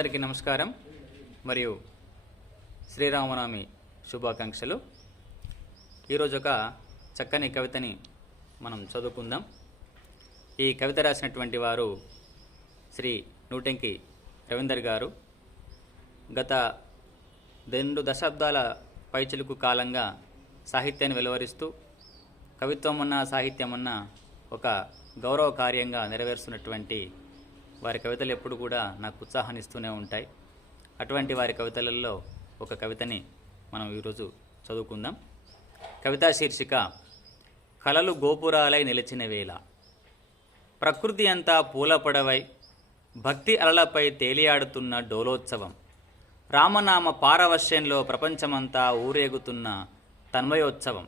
అందరికీ నమస్కారం మరియు శ్రీరామనవమి శుభాకాంక్షలు. ఈరోజు ఒక చక్కని కవితని మనం చదువుకుందాం. ఈ కవిత రాసినటువంటి వారు శ్రీ నూటెంకి రవీందర్ గారు. గత 2 దశాబ్దాల పైచిలుకు కాలంగా సాహిత్యాన్ని వెలువరిస్తూ కవిత్వం ఉన్న సాహిత్యం ఉన్న ఒక గౌరవ కార్యంగా నెరవేరుస్తున్నటువంటి వారి కవితలు ఎప్పుడు కూడా నాకు ఉత్సాహాన్ని ఇస్తూనే ఉంటాయి. అటువంటి వారి కవితలలో ఒక కవితని మనం ఈరోజు చదువుకుందాం. కవితా శీర్షిక కలలు గోపురాలై నిలిచిన వేళ. ప్రకృతి అంతా పూలపడవై భక్తి అలలపై తేలియాడుతున్న డోలోత్సవం. రామనామ పారవశ్యంలో ప్రపంచమంతా ఊరేగుతున్న తన్మయోత్సవం.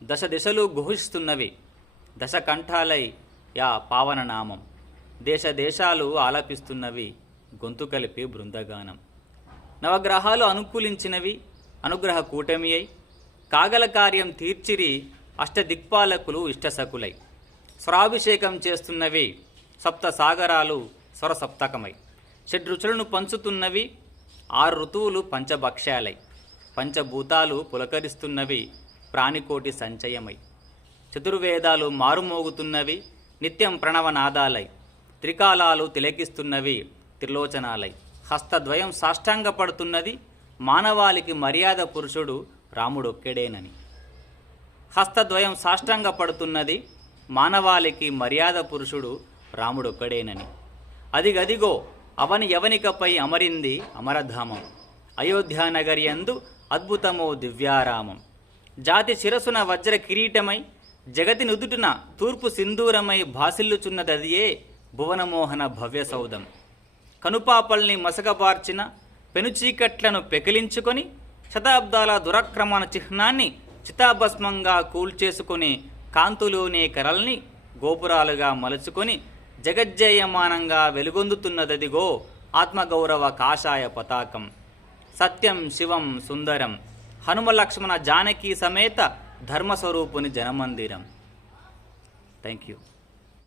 దశ దిశలు గుహిస్తున్నవి దశ కంఠాలై యా పావన నామం. దేశ దేశాలు ఆలపిస్తున్నవి గొంతు కలిపి బృందగానం. నవగ్రహాలు అనుకూలించినవి అనుగ్రహ కూటమి అయి కాగల కార్యం తీర్చిరి అష్టదిక్పాలకులు ఇష్టసకులై. స్వరాభిషేకం చేస్తున్నవి సప్త సాగరాలు స్వరసప్తకమై. షడ్రుచులను పంచుతున్నవి 6 ఋతువులు పంచభక్ష్యాలై. పంచభూతాలు పులకరిస్తున్నవి ప్రాణికోటి సంచయమై. చతుర్వేదాలు మారుమోగుతున్నవి నిత్యం ప్రణవనాదాలై. త్రికాలాలు తిలకిస్తున్నవి త్రిలోచనాలై. హస్తద్వయం సాష్టాంగపడుతున్నది మానవాళికి మర్యాద పురుషుడు రాముడొక్కడేనని. హస్తద్వయం సాష్టాంగపడుతున్నది మానవాళికి మర్యాద పురుషుడు రాముడొక్కడేనని. అదిగదిగో అవని యవనికపై అమరింది అమరధామం. అయోధ్యానగరి యందు అద్భుతమో దివ్యారామం. జాతి శిరసున వజ్ర కిరీటమై జగతి నుదుటిన తూర్పు సింధూరమై భాసిల్లుచున్నదదియే భువనమోహన భవ్య సౌధం. కనుపాపల్ని మసకబార్చిన పెనుచీకట్లను పెకిలించుకొని శతాబ్దాల దురక్రమణ చిహ్నాన్ని చితాభస్మంగా కూల్చేసుకొని కాంతులోనే కరల్ని గోపురాలుగా మలుచుకొని జగజ్జయమానంగా వెలుగొందుతున్నదదిగో ఆత్మగౌరవ కాషాయ పతాకం. సత్యం శివం సుందరం హనుమ లక్ష్మణ జానకి సమేత ధర్మస్వరూపుని జనమందిరం. Thank you.